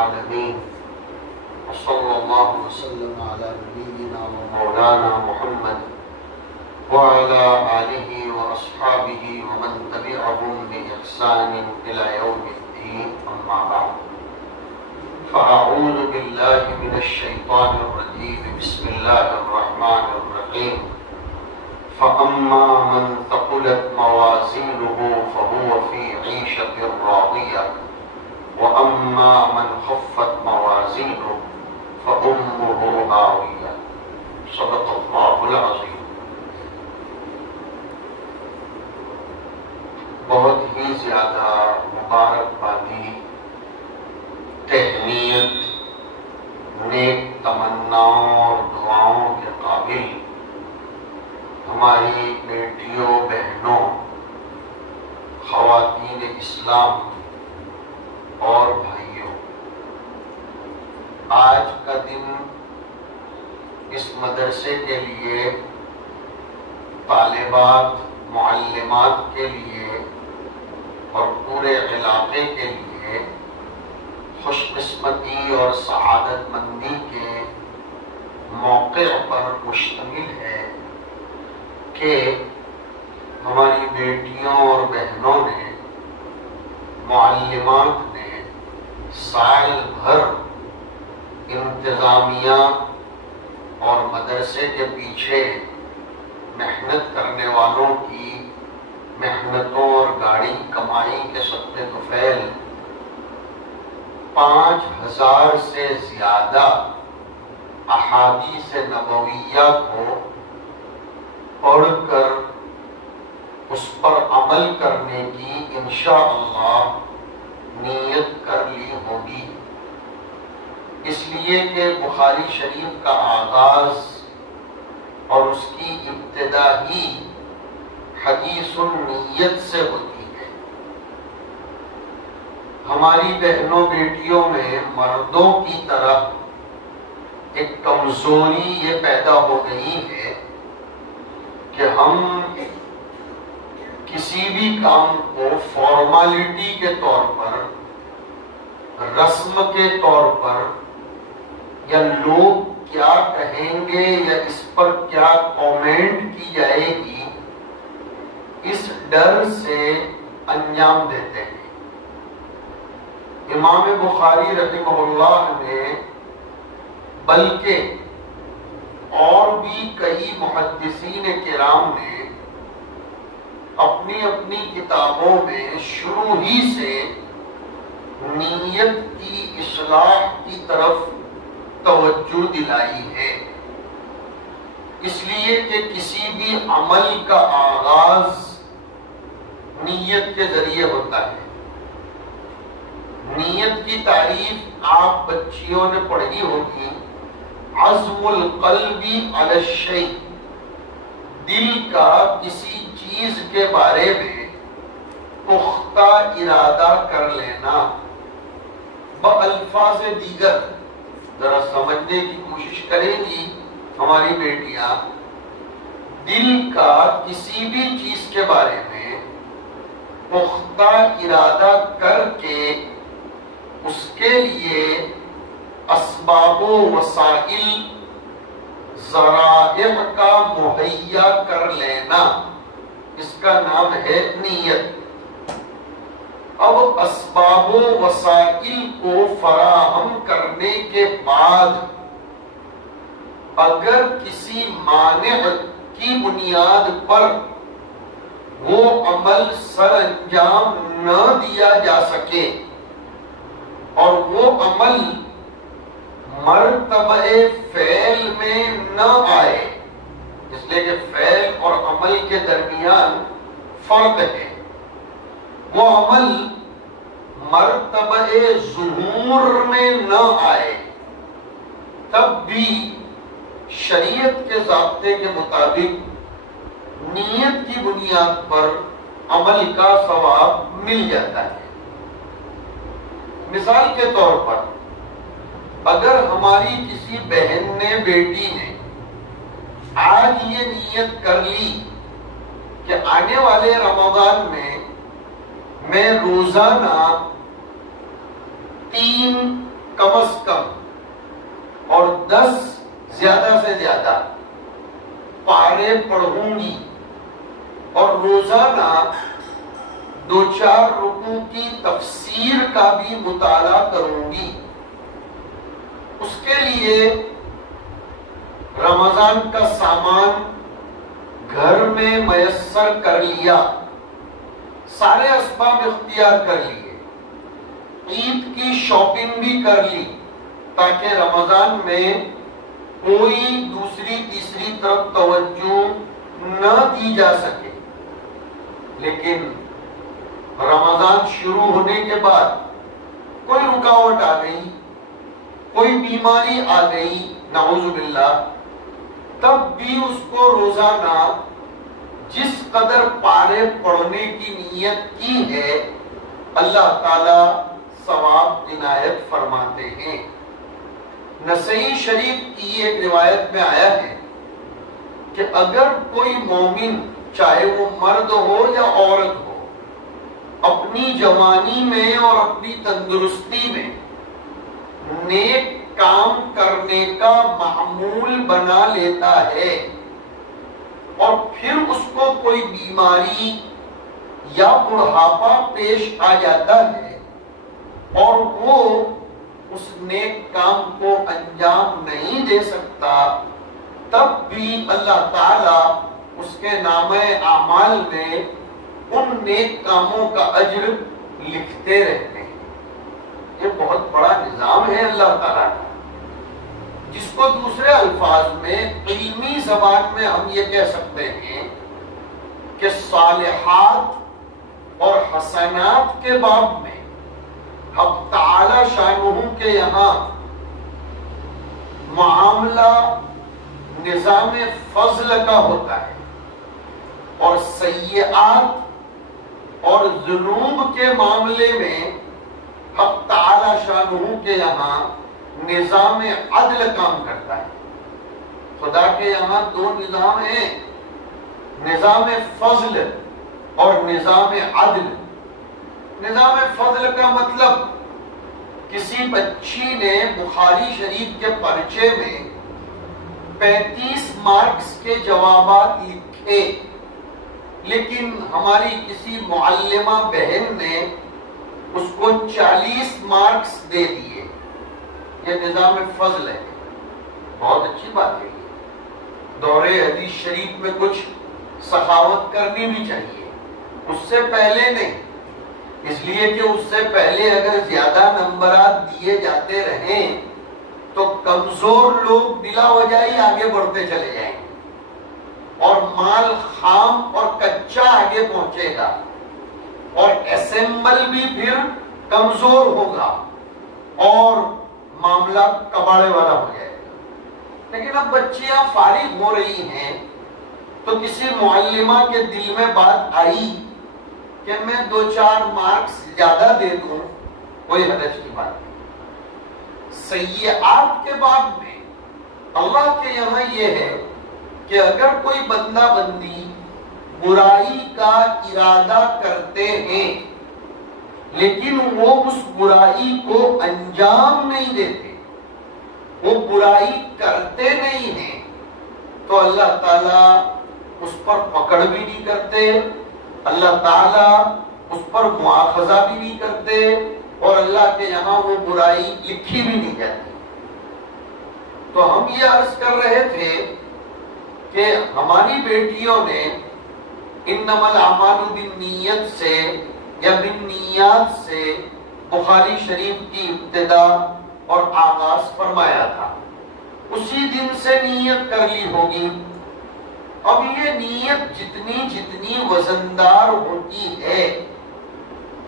العالمين وصلى الله وسلم على نبينا ومولانا محمد وعلى آله وأصحابه ومن تبعهم بإحسان إلى يوم الدين أما بعد فأعوذ بالله من الشيطان الرجيم بسم الله الرحمن الرحيم فأما من ثقلت موازينه فهو في عيشة راضية وأما من خفت موازينه فأمه هاوية صدق الله العظيم۔ بہت ہی زیادہ مبارکبادی، تہنیت، نیک تمناؤں اور دعاؤں کے قابل ہماری بیٹیوں، بہنوں، خواتین اسلام اور بھائیوں، آج کا دن اس مدرسے کے لیے، طالبات، معلمات کے لیے اور پورے علاقے کے لیے خوش قسمتی اور سعادت مندی کے موقع پر مشتمل ہے کہ ہماری بیٹیوں اور بہنوں نے، معلمات نے سال بھر انتظامیہ اور مدرسے کے پیچھے محنت کرنے والوں کی محنتوں اور گاڑی کمائی کے صدقے طفیل 5000 سے زیادہ احادیث نبویہ کو پڑھ کر اس پر عمل کرنے کی انشاءاللہ نیت کر لی ہوگی، اس لیے کہ بخاری شریف کا آغاز اور اس کی ابتدا ہی حدیث النیت سے ہوتی ہے۔ ہماری بہنوں بیٹیوں میں مردوں کی طرح ایک کمزوری یہ پیدا ہو گئی ہے کہ ہم کسی بھی کام کو فارمالٹی کے طور پر، رسم کے طور پر، یا لوگ کیا کہیں گے یا اس پر کیا کامنٹ کی جائے گی، اس ڈر سے انجام دیتے ہیں۔ امام بخاری رحمہ اللہ نے بلکہ اور بھی کئی محدثین کرام نے اپنی اپنی کتابوں میں شروع ہی سے نیت کی اصلاح کی طرف توجہ دلائی ہے، اس لیے کہ کسی بھی عمل کا آغاز نیت کے ذریعے ہوتا ہے۔ نیت کی تعریف آپ بچیوں نے پڑھی ہوگی، عزم القلب علی الشیء، دل کا کسی چیز کے بارے میں پختہ ارادہ کر لینا۔ بألفاظ دیگر ذرا سمجھنے کی کوشش کریں گی ہماری بیٹیاں، دل کا کسی بھی چیز کے بارے میں پختہ ارادہ کر کے اس کے لیے اسباب و وسائل، ذرائع کا مہیا کر لینا، اس کا نام ہے نیت۔ اب اسباب و وسائل کو فراہم کرنے کے بعد اگر کسی مانع کی بنیاد پر وہ عمل سر انجام نہ دیا جا سکے اور وہ عمل مرتبہ فعل میں نہ آئے، اس لیے کہ فعل اور عمل کے درمیان فرق ہے، وہ عمل مرتبہ ظہور میں نہ آئے، تب بھی شریعت کے ضابطے کے مطابق نیت کی بنیاد پر عمل کا ثواب مل جاتا ہے۔ مثال کے طور پر اگر ہماری کسی بہن نے، بیٹی نے آج یہ نیت کر لی کہ آنے والے رمضان میں روزانہ 3 کم از کم اور 10 زیادہ سے زیادہ پارے پڑھوں گی اور روزانہ 2-4 رکوع کی تفسیر کا بھی مطالعہ کروں گی. اس کے لیے رمضان کا سامان گھر میں میسر کر لیا، سارے اسباب اختیار کر لیے، عید کی شاپنگ بھی کر لی تاکہ رمضان میں کوئی دوسری تیسری طرف توجہ نہ دی جا سکے. لیکن رمضان شروع ہونے کے بعد کوئی رکاوٹ آ گئی، کوئی بیماری آ گئی نعوذ باللہ، تب بھی اس کو روزانہ جس قدر پارے پڑھنے کی نیت کی ہے اللہ تعالی ثواب عنایت فرماتے ہیں. نسائی شریف کی ایک روایت میں آیا ہے کہ اگر کوئی مومن چاہے وہ مرد ہو یا عورت ہو اپنی جوانی میں اور اپنی تندرستی میں نیک کام کرنے کا معمول بنا لیتا ہے اور پھر اس کو کوئی بیماری یا بڑھاپا پیش آ جاتا ہے اور وہ اس نیک کام کو انجام نہیں دے سکتا، تب بھی اللہ تعالیٰ اس کے نامہ اعمال میں ان نیک کاموں کا اجر لکھتے رہتے ہیں. یہ بہت بڑا نظام ہے اللہ تعالیٰ کا، جس کو دوسرے الفاظ میں علمی زبان میں ہم یہ کہہ سکتے ہیں کہ صالحات اور حسنات کے باب میں حق تعالی شانہ کے یہاں معاملہ نظام فضل کا ہوتا ہے اور سیئات اور ذنوب کے معاملے میں حق تعالی شانہ کے یہاں نظام عدل کام کرتا ہے. خدا کے یہاں 2 نظام ہیں، نظام فضل اور نظام عدل. نظام فضل کا مطلب کسی بچی نے بخاری شریف کے پرچے میں 35 مارکس کے جوابات لکھے، لیکن ہماری کسی معلمہ بہن نے اس کو 40 مارکس دے دیے. یہ نظام فضل ہے. بہت اچھی بات ہے. دور حدیث شریف میں کچھ سخاوت کرنی بھی چاہیے، اس سے پہلے نہیں، اس لیے کہ اس سے پہلے اگر زیادہ نمبرات دیے جاتے رہیں تو کمزور لوگ بلا وجہ ہی آگے بڑھتے چلے جائیں گے اور مال خام اور کچا آگے پہنچے گا اور اسمبل بھی پھر کمزور ہوگا اور معاملہ کباڑے والا ہو جائے گا. لیکن اب بچیاں فارغ ہو رہی ہیں تو کسی معلمہ کے دل میں بات آئی کہ میں 2-4 مارکس زیادہ دے دوں، کوئی حرج کی بات نہیں. سیئات کے باب میں اللہ کے یہاں یہ ہے کہ اگر کوئی بندہ بندی برائی کا ارادہ کرتے ہیں لیکن وہ اس برائی کو انجام نہیں دیتے، وہ برائی کرتے نہیں ہیں، تو اللہ تعالیٰ اس پر پکڑ بھی نہیں کرتے، اللہ تعالیٰ اس پر مواخذہ بھی نہیں کرتے اور اللہ کے یہاں وہ برائی لکھی بھی نہیں جاتی. تو ہم یہ عرض کر رہے تھے کہ ہماری بیٹیوں نے انما الاعمال بالنیت سے یا بالنیات سے بخاری شریف کی ابتدا اور آغاز فرمایا تھا. اسی دن سے نیت کر لی ہوگی. اب یہ نیت جتنی جتنی وزندار ہوتی ہے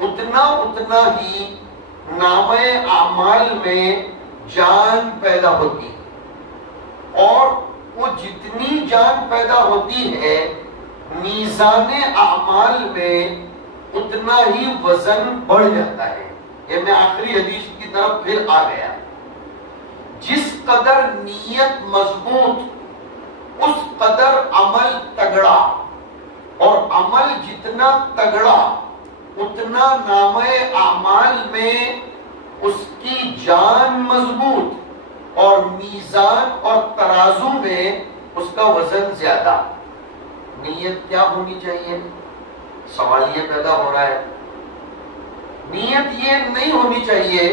اتنا ہی نامہ اعمال میں جان پیدا ہوتی ہے اور وہ جتنی جان پیدا ہوتی ہے میزان اعمال میں اتنا ہی وزن بڑھ جاتا ہے. یہ میں آخری حدیث کی طرف پھر آ گیا. جس قدر نیت مضبوط اس قدر عمل تگڑا اور عمل جتنا تگڑا اتنا نامہ اعمال میں اس کی جان مضبوط اور میزان اور ترازو میں اس کا وزن زیادہ. نیت کیا ہونی چاہیے؟ سوال یہ پیدا ہو رہا ہے. نیت یہ نہیں ہونی چاہیے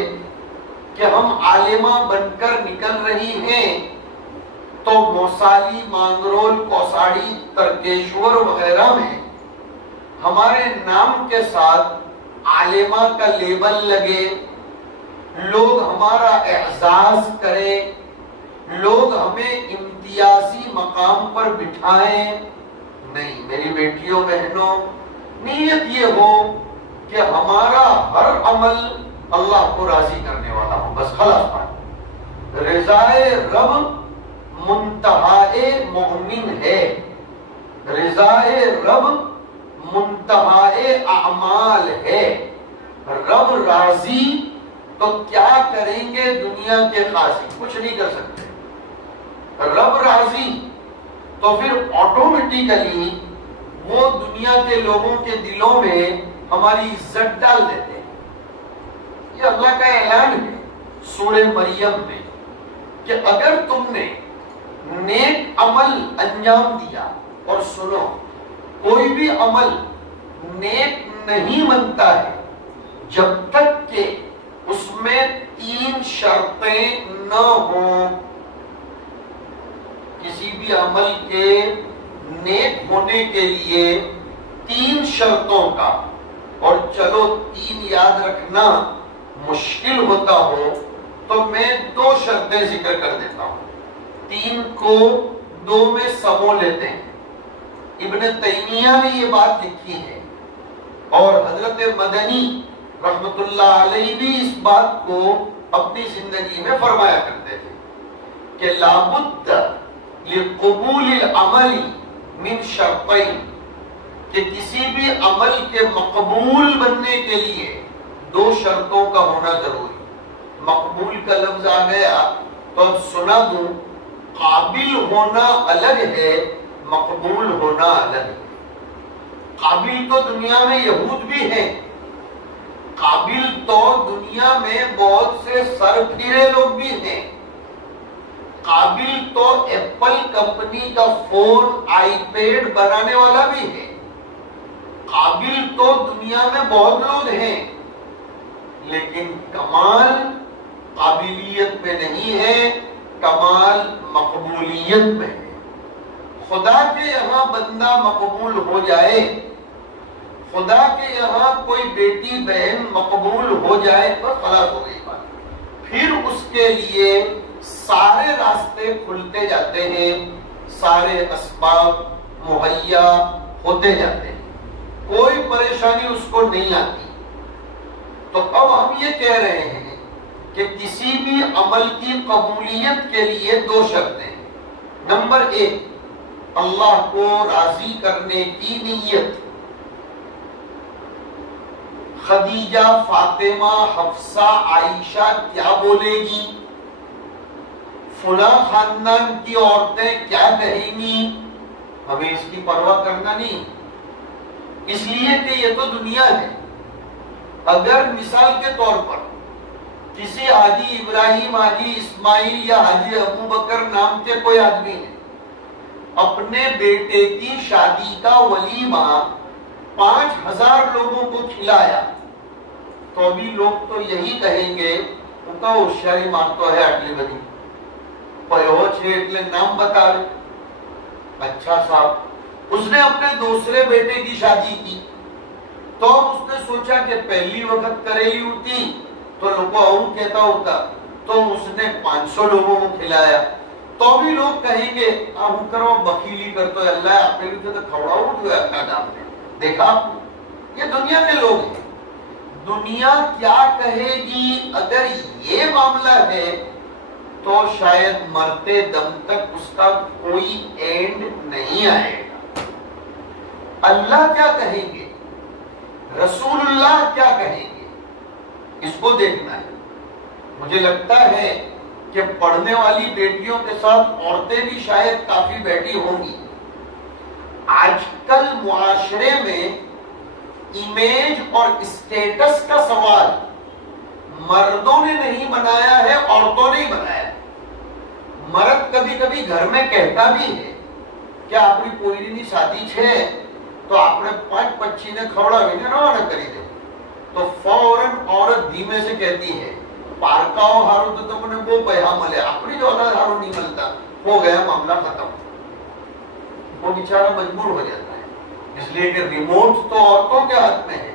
کہ ہم عالمہ بن کر نکل رہی ہیں تو موسالی، مانگرول، کوساڑی، ترکیشور وغیرہ میں ہمارے نام کے ساتھ عالمہ کا لیبل لگے، لوگ ہمارا اعزاز کریں، لوگ ہمیں امتیازی مقام پر بٹھائیں. نہیں میری بیٹیوں بہنوں، نیت یہ ہو کہ ہمارا ہر عمل اللہ کو راضی کرنے والا ہو. بس خلاص بات. رضائے رب منتہائے مومن ہے، رضائے رب منتہائے اعمال ہے. رب راضی تو کیا کریں گے دنیا کے قاضی؟ کچھ نہیں کر سکتے. رب راضی تو پھر آٹومیٹیکلی وہ دنیا کے لوگوں کے دلوں میں ہماری عزت ڈال دیتے ہیں. یہ اللہ کا اعلان ہے سورہ مریم میں کہ اگر تم نے نیک عمل انجام دیا، اور سنو کوئی بھی عمل نیک نہیں بنتا ہے جب تک کہ اس میں 3 شرطیں نہ ہوں. کسی بھی عمل کے نیک ہونے کے لیے 3 شرطوں کا، اور چلو 3 یاد رکھنا مشکل ہوتا ہو تو میں 2 شرطیں ذکر کر دیتا ہوں. 3 کو 2 میں سمو لیتے ہیں. ابن تیمیہ نے یہ بات لکھی ہے اور حضرت مدنی رحمت اللہ علیہ بھی اس بات کو اپنی زندگی میں فرمایا کرتے تھے کہ لابد لقبول العمل من شرطین، کہ کسی بھی عمل کے مقبول بننے کے لیے 2 شرطوں کا ہونا ضروری. مقبول کا لفظ آ گیا تو اب سنا دوں، قابل ہونا الگ ہے، مقبول ہونا الگ ہے. قابل تو دنیا میں یہود بھی ہیں، قابل تو دنیا میں بہت سے سر پھیرے لوگ بھی ہیں. قابل تو ایپل کمپنی کا فون، آئی پیڈ بنانے والا بھی ہے. قابل تو دنیا میں بہت لوگ ہیں، لیکن کمال قابلیت میں نہیں ہے، کمال مقبولیت میں ہے. خدا کے یہاں بندہ مقبول ہو جائے، خدا کے یہاں کوئی بیٹی بہن مقبول ہو جائے تو خلاص ہو گئی بات. پھر اس کے لیے سارے راستے کھلتے جاتے ہیں، سارے اسباب مہیا ہوتے جاتے ہیں، کوئی پریشانی اس کو نہیں آتی. تو اب ہم یہ کہہ رہے ہیں کہ کسی بھی عمل کی قبولیت کے لیے 2 شرطیں. نمبر 1، اللہ کو راضی کرنے کی نیت. خدیجہ، فاطمہ، حفصہ، عائشہ کیا بولے گی، فلاں خاندان کی عورتیں کیا کہیں گی، ہمیں اس کی پرواہ کرنا نہیں، اس لیے کہ یہ تو دنیا ہے. اگر مثال کے طور پر کسی حاجی ابراہیم، حاجی اسماعیل یا حاجی ابو بکر نام کے کوئی آدمی نے اپنے بیٹے کی شادی کا ولیمہ 5000 لوگوں کو کھلایا تو ابھی لوگ تو یہی کہیں گے ان کا ہوشیاری مانگتا ہے اٹلی بدی پیو چھیٹلے نام بتا رہے. اچھا صاحب، اس نے اپنے دوسرے بیٹے کی شادی کی تو اس نے سوچا کہ پہلی وقت کریلی ہوتی تو لوگوں اور کہتا ہوتا، تو اس نے 500 لوگوں کو کھلایا تو بھی لوگ کہیں گے آپ کرو بخیلی کرتے اللہ آپ نے بھی تو کھوڑا اٹھ گیا اپنا نام میں. دیکھا یہ دنیا کے لوگ ہیں. دنیا کیا کہے گی اگر یہ معاملہ ہے تو شاید مرتے دم تک اس کا کوئی اینڈ نہیں آئے گا. اللہ کیا کہیں گے، رسول اللہ کیا کہیں گے، اس کو دیکھنا ہے. مجھے لگتا ہے کہ پڑھنے والی بیٹیوں کے ساتھ عورتیں بھی شاید کافی بیٹھی ہوں گی. آج کل معاشرے میں امیج اور اسٹیٹس کا سوال مردوں نے نہیں بنایا ہے، عورتوں نے ہی بنایا ہے۔ مرد کبھی کبھی گھر میں کہتا بھی ہے کہ اپنی پوری دن شادی چھے تو اپنے 5-25 نے کھوڑا بھی نہیں روانہ کری دے، تو فوراً عورت دھیمے سے کہتی ہے پارکاؤ ہارو تو تم نے وہ پیہا ملے، اپنی جو اولاد ہارو نہیں ملتا، ہو گیا معاملہ ختم۔ وہ بیچارہ مجبور ہو جاتا ہے، اس لیے کہ ریموٹ تو عورتوں کے ہاتھ میں ہے،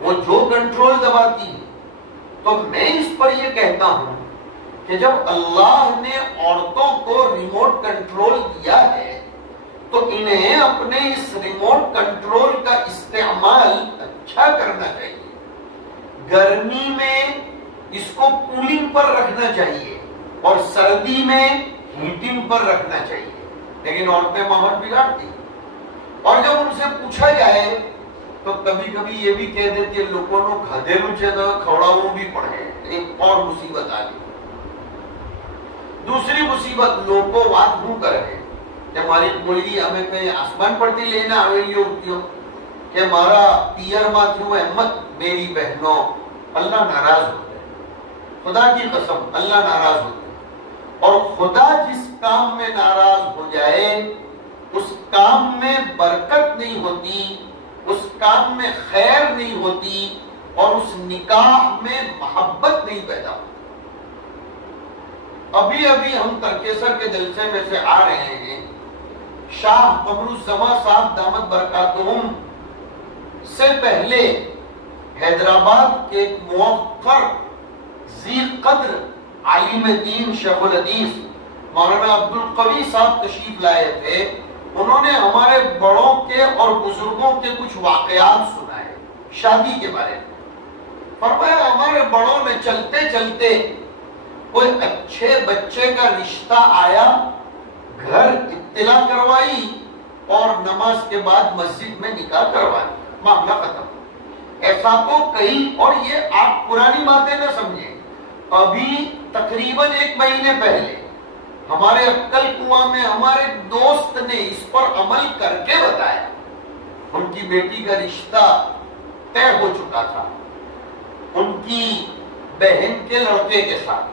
وہ جو کنٹرول دباتی ہے۔ تو میں اس پر یہ کہتا ہوں کہ جب اللہ نے عورتوں کو ریموٹ کنٹرول دیا ہے تو انہیں اپنے اس ریموٹ کنٹرول کا استعمال اچھا کرنا چاہیے۔ گرمی میں اس کو کولنگ پر رکھنا چاہیے اور سردی میں ہیٹنگ پر رکھنا چاہیے، لیکن عورتیں ماحول بگاڑتی، اور جب ان سے پوچھا جائے تو کبھی کبھی یہ بھی کہہ دیتی ہے لوگوں نے گھدیلو چیزیں کھوڑاؤں بھی پڑھے۔ ایک اور مصیبت آ گئی، دوسری مصیبت لوگوں بات ہوں کر ہے کہ ہماری پوری ہمیں کہیں آسمان پڑتی لینا آویلی ہوتی ہو کہ ہمارا پیر ماتھیو احمد میری بہنوں اللہ ناراض ہوتے ہیں، خدا کی قسم اللہ ناراض ہوتے ہیں، اور خدا جس کام میں ناراض ہو جائے اس کام میں برکت نہیں ہوتی، اس کام میں خیر نہیں ہوتی، اور اس نکاح میں محبت نہیں پیدا ہوتی۔ ابھی ابھی ہم ترکیسر کے جلسے میں سے آ رہے ہیں، شاہ قمر الزما صاحب دامت برکاتہم سے پہلے حیدرآباد کے ایک موقر ذی قدر عالم دین شیخ الحدیث مولانا عبدالقوی صاحب تشریف لائے تھے۔ انہوں نے ہمارے بڑوں کے اور بزرگوں کے کچھ واقعات سنائے شادی کے بارے میں۔ فرمایا ہمارے بڑوں میں چلتے چلتے کوئی اچھے بچے کا رشتہ آیا، گھر اطلاع کروائی اور نماز کے بعد مسجد میں نکاح کروائی، معاملہ ختم۔ ایسا تو کہیں، اور یہ آپ پرانی باتیں نہ سمجھیں، ابھی تقریباً 1 مہینے پہلے ہمارے عقل کنواں میں ہمارے دوست نے اس پر عمل کر کے بتایا، ان کی بیٹی کا رشتہ طے ہو چکا تھا، ان کی بہن کے لڑکے کے ساتھ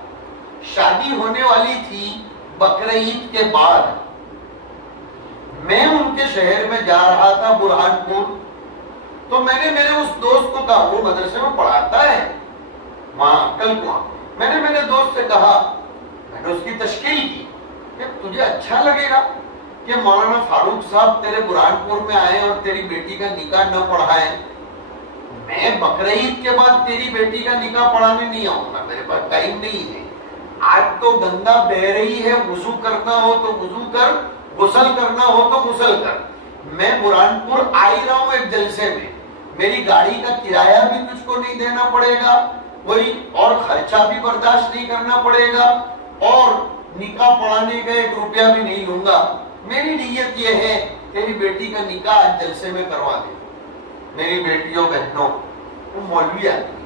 شادی ہونے والی تھی بقرعید کے بعد۔ میں ان کے شہر میں جا رہا تھا برہان پور، تو میں نے میرے اس دوست کو کہا، وہ مدرسے میں پڑھاتا ہے وہاں عقل کنواں، میں نے میرے دوست سے کہا، میں نے اس کی تشکیل کی کہ تجھے اچھا لگے گا کہ مولانا فاروق صاحب تیرے برہان پور میں آئے اور تیری بیٹی کا نکاح نہ پڑھائیں؟ میں بقرعید کے بعد تیری بیٹی کا نکاح پڑھانے نہیں آؤں گا، میرے پاس ٹائم نہیں ہے، آج تو گنگا بہ رہی ہے، وضو کرنا ہو تو وضو کر، غسل کرنا ہو تو غسل کر۔ میں برہان پور آ ہی رہا ہوں ایک جلسے میں، میری گاڑی کا کرایہ بھی تجھ کو نہیں دینا پڑے گا، کوئی اور خرچہ بھی برداشت نہیں کرنا پڑے گا، اور نکاح پڑھانے کا 1 روپیہ بھی نہیں لوں گا۔ میری نیت یہ ہے تیری بیٹی کا نکاح جلسے میں کروا دے۔ میری بیٹیوں بہنوں، وہ مولوی آدمی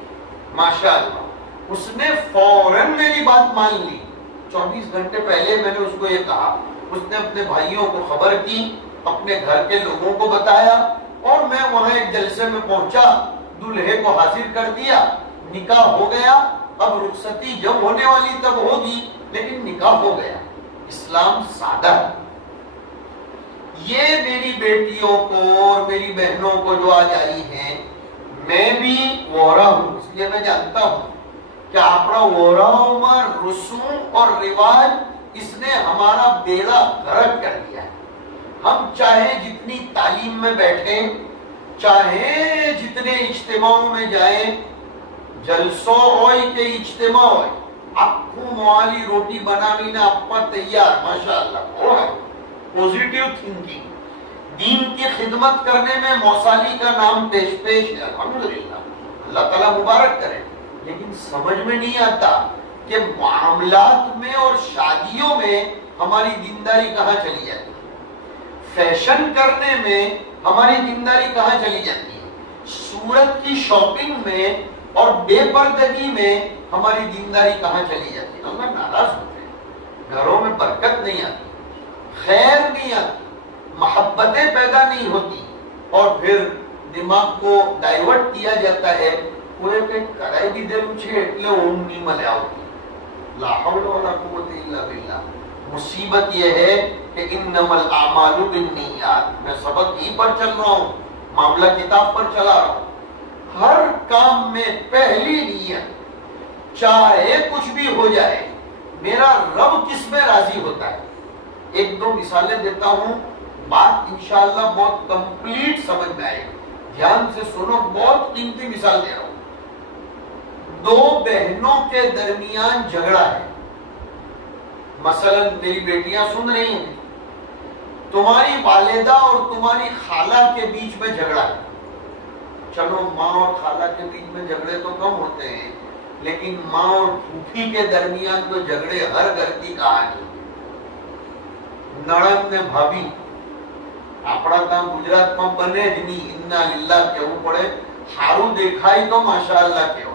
ماشاءاللہ، اس نے فوراً میری بات مان لی۔ 24 گھنٹے پہلے میں نے اس کو یہ کہا، اس نے اپنے بھائیوں کو خبر کی، اپنے گھر کے لوگوں کو بتایا، اور میں وہاں ایک جلسے میں پہنچا، دلہے کو حاضر کر دیا، نکاح ہو گیا۔ اب رخصتی جب ہونے والی تب ہوگی، لیکن نکاح ہو گیا۔ اسلام سادہ ہے۔ یہ میری بیٹیوں کو اور میری بہنوں کو جو آج آئی ہیں، میں بھی وورا ہوں، اس لیے میں جانتا ہوں کہ اپنا ووراؤں رسوم اور رواج اس نے ہمارا بیڑا غرق کر دیا ہے۔ ہم چاہے جتنی تعلیم میں بیٹھیں، چاہے جتنے اجتماعوں میں جائیں، جلسوں ہوئی کہ اجتماع ہوئی، اپکو موالی روٹی بناوی نا اپا تیار، ماشاءاللہ پوزیٹیو تھنکنگ، دین کی خدمت کرنے میں موسالی کا نام پیش ہے، الحمدللہ، اللہ تعالیٰ مبارک کرے، لیکن سمجھ میں نہیں آتا کہ معاملات میں اور شادیوں میں ہماری دینداری کہاں چلی جاتی ہے، فیشن کرنے میں ہماری دینداری کہاں چلی جاتی ہے، صورت کی شاپنگ میں اور بے پردگی میں ہماری دینداری کہاں چلی جاتی ہے۔ اللہ ناراض ہوتے ہیں، گھروں میں برکت نہیں آتی، خیر نہیں آتی، محبتیں پیدا نہیں ہوتی، اور پھر دماغ کو ڈائیورٹ کیا جاتا ہے کوئی کہ کرائی بھی دل چھے اٹلے اونی ملے آؤتی لا حول ولا قوت الا باللہ. مصیبت یہ ہے کہ انما الاعمال بالنیات. میں سبق ہی پر چل رہا ہوں, معاملہ کتاب پر چلا رہا ہوں. ہر کام میں پہلی نیت, چاہے کچھ بھی ہو جائے میرا رب کس میں راضی ہوتا ہے. ایک دو مثالیں دیتا ہوں, بات انشاءاللہ بہت کمپلیٹ سمجھ میں آئے. دھیان سے سنو, بہت قیمتی مثال دے رہا ہوں. دو بہنوں کے درمیان جھگڑا ہے. مثلا میری بیٹیاں سن رہی ہیں, تمہاری والدہ اور تمہاری خالہ کے بیچ میں جھگڑا ہے. چلو ماں اور خالہ کے بیچ میں جھگڑے تو کم ہوتے ہیں, لیکن ماں اور پھوپھی کے درمیان تو جھگڑے ہر گھر کی کہانی. નણંદ ને ભાભી, આપણા ત્યાં ગુજરાતમાં બને જ નહીં, ઇન્ના લિલ્લાહ કહેવું પડે. સારું દેખાય તો માશાઅલ્લાહ કહેવાય.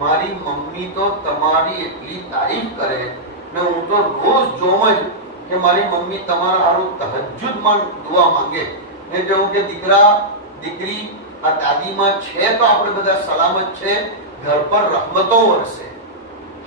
મારી મમ્મી તો તમારી એટલી તારીફ કરે ને હું તો રોજ જોઉં જ કે મારી મમ્મી તમારા હારું તહજ્જુદમાં દુઆ માંગે ને જો કે દીકરા દીકરી આ દાદીમાં છે તો આપણે બધા સલામત છે, ઘર પર રહમતો વરસે.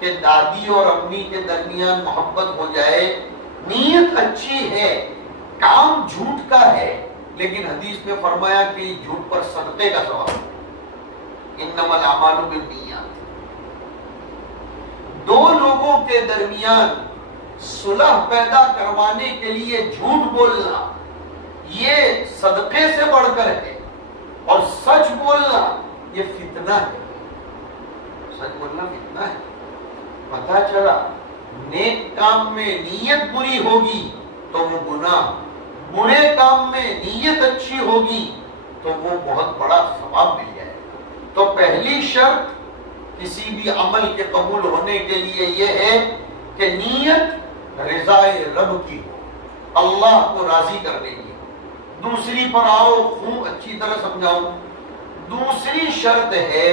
کہ دادی اور امی کے درمیان محبت ہو جائے. نیت اچھی ہے, کام جھوٹ کا ہے, لیکن حدیث میں فرمایا کہ جھوٹ پر صدقے کا ثواب. انما الاعمال بالنیات. دو لوگوں کے درمیان صلح پیدا کروانے کے لیے جھوٹ بولنا یہ صدقے سے بڑھ کر ہے, اور سچ بولنا یہ فتنہ ہے. سچ بولنا فتنہ ہے. پتہ چلا نیک کام میں نیت بری ہوگی تو وہ گناہ, برے کام میں نیت اچھی ہوگی تو وہ بہت بڑا ثواب مل جائے. تو پہلی شرط کسی بھی عمل کے قبول ہونے کے لیے یہ ہے کہ نیت رضائے رب کی ہو, اللہ کو راضی کرنے کی. دوسری پر آؤ, خوب اچھی طرح سمجھاؤں. دوسری شرط ہے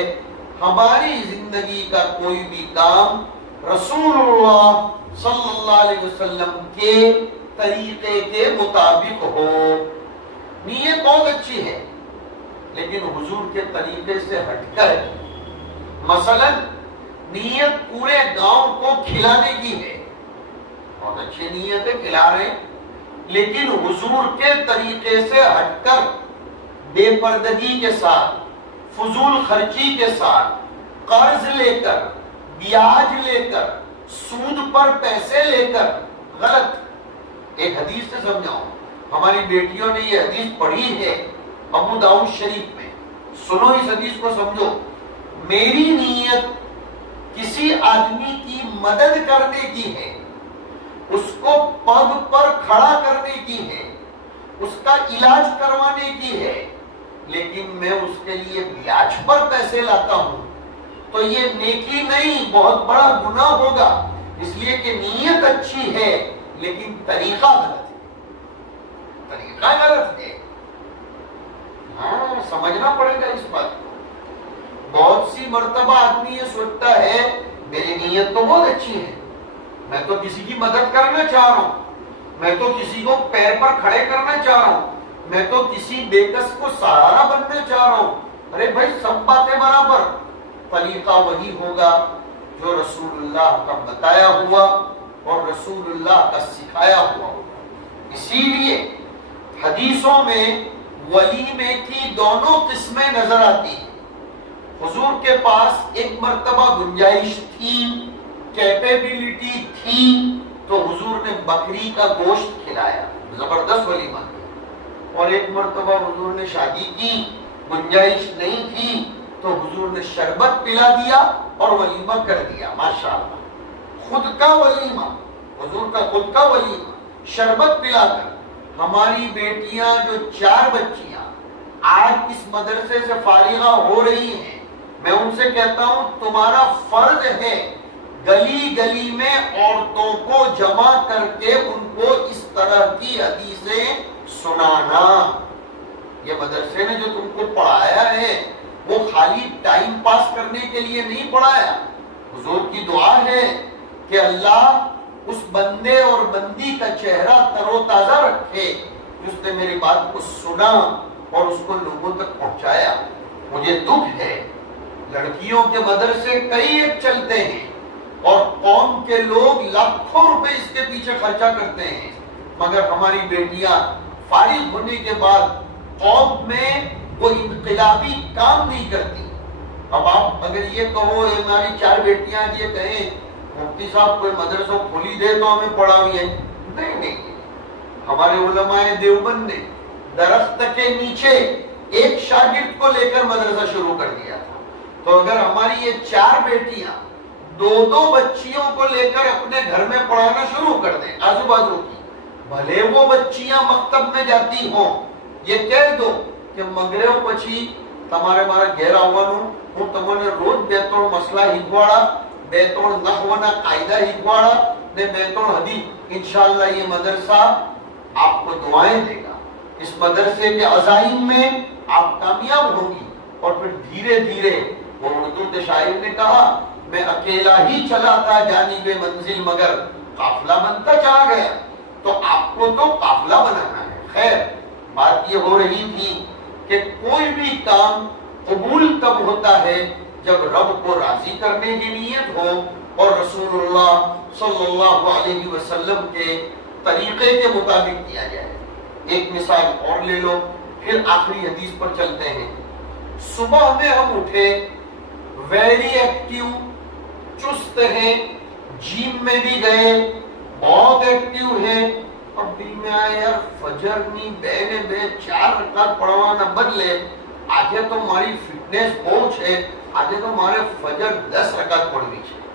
ہماری زندگی کا کوئی بھی کام رسول اللہ صلی اللہ علیہ وسلم کے طریقے کے مطابق ہو. نیت بہت اچھی ہے لیکن حضور کے طریقے سے ہٹ کر. مثلا نیت پورے گاؤں کو کھلانے کی ہے, بہت اچھی نیت ہے, کھلا رہے, لیکن حضور کے طریقے سے ہٹ کر بے پردگی کے ساتھ, فضول خرچی کے ساتھ, قرض لے کر, بیاج لے کر, سود پر پیسے لے کر, غلط. ایک حدیث سے سمجھاؤں, ہماری بیٹیوں نے یہ حدیث پڑھی ہے ابو داؤد شریف میں. سنو اس حدیث کو سمجھو. میری نیت کسی آدمی کی مدد کرنے کی ہے, اس کو پگ پر کھڑا کرنے کی ہے, اس کا علاج کروانے کی ہے, لیکن میں اس کے لیے بیاج پر پیسے لاتا ہوں تو یہ نیکی نہیں, بہت بڑا گناہ ہوگا. اس لیے کہ نیت اچھی ہے لیکن طریقہ غلط ہے, طریقہ غلط ہے. ہاں سمجھنا پڑے گا اس بات کو. بہت سی مرتبہ آدمی یہ سوچتا ہے میری نیت تو بہت اچھی ہے, میں تو کسی کی مدد کرنا چاہ رہا ہوں, میں تو کسی کو پیر پر کھڑے کرنا چاہ رہا ہوں, میں تو کسی بے کس کو سہارا بننا چاہ رہا ہوں. ارے بھائی سب باتیں برابر. طریقہ وہی ہوگا جو رسول اللہ کا بتایا ہوا اور رسول اللہ کا سکھایا ہوا ہوگا. اسی لیے حدیثوں میں ولیمے کی دونوں قسمیں نظر آتی ہیں. حضور کے پاس ایک مرتبہ گنجائش تھی, کیپیبلٹی تھی, تو حضور نے بکری کا گوشت کھلایا, زبردست ولیمہ تھا. اور ایک مرتبہ حضور نے شادی کی, گنجائش نہیں تھی تو حضور نے شربت پلا دیا اور ولیمہ کر دیا. ماشاءاللہ, خود کا ولیمہ, حضور کا خود کا ولیمہ, شربت پلا کر. ہماری بیٹیاں جو 4 بچیاں آج اس مدرسے سے فارغہ ہو رہی ہیں، میں ان سے کہتا ہوں تمہارا فرض ہے گلی گلی میں عورتوں کو جمع کر کے ان کو اس طرح کی حدیثیں سنانا۔ یہ مدرسے نے جو تم کو پڑھایا ہے وہ خالی ٹائم پاس کرنے کے لیے نہیں پڑھایا۔ حضور کی دعا ہے کہ اللہ اس بندے اور بندی کا چہرہ تر و تازہ رکھے جس نے میری بات کو سنا اور اس کو لوگوں تک پہنچایا۔ مجھے دکھ ہے لڑکیوں کے مدرسے کئی ایک چلتے ہیں اور قوم کے لوگ لاکھوں روپے اس کے پیچھے خرچہ کرتے ہیں، مگر ہماری بیٹیاں فارغ ہونے کے بعد قوم میں وہ انقلابی کام نہیں کرتی۔ اب آپ اگر یہ کہو ہماری 4 بیٹیاں یہ کہیں مفتی صاحب کوئی مدرسہ کھولی دے تو ہمیں پڑھاوی ہے، نہیں، ہمارے علماء دیوبند نے درخت کے نیچے ایک شاگرد کو لے کر مدرسہ شروع کر دیا تھا۔ تو اگر ہماری یہ 4 بیٹیاں 2 بچیوں کو لے کر اپنے گھر میں پڑھانا شروع کر دیں آزو بازو کی، بھلے وہ بچیاں مکتب میں جاتی ہوں، یہ کہہ دو کہ مغرب پچھی تمہارے مارا گہرا ہوانو ہوں تمہنے روز بیتوڑ مسئلہ ہدواڑا، بیتوڑ نحونا قائدہ ہدواڑا نے بیتوڑ حدیث، انشاءاللہ یہ مدرسہ آپ کو دعائیں دے گا، اس مدرسے کے عزائم میں آپ کامیاب ہوں گی۔ اور پھر دھیرے دھیرے وہ اردو کے شاعر نے کہا میں اکیلا ہی چلا تھا جانب منزل مگر قافلہ بنتا چلا گیا، تو آپ کو تو قافلہ بنانا ہے۔ خیر بات یہ ہو رہی تھی کہ کوئی بھی کام قبول تب ہوتا ہے جب رب کو راضی کرنے کی نیت ہو اور رسول اللہ صلی اللہ علیہ وسلم کے طریقے کے مطابق کیا جائے۔ ایک مثال اور لے لو پھر آخری حدیث پر چلتے ہیں۔ صبح میں ہم اٹھے، ویری ایکٹیو، چست ہیں، جیم میں بھی گئے، بہت ایکٹیو ہیں، اور دل میں آئے یار فجر نہیں بینے بے 4 رکعت پڑھوانا بدلے، آجے تو ہماری فٹنس پہنچ ہے، آجے تو ہمارے فجر 10 رکعت پڑھنی چاہیے،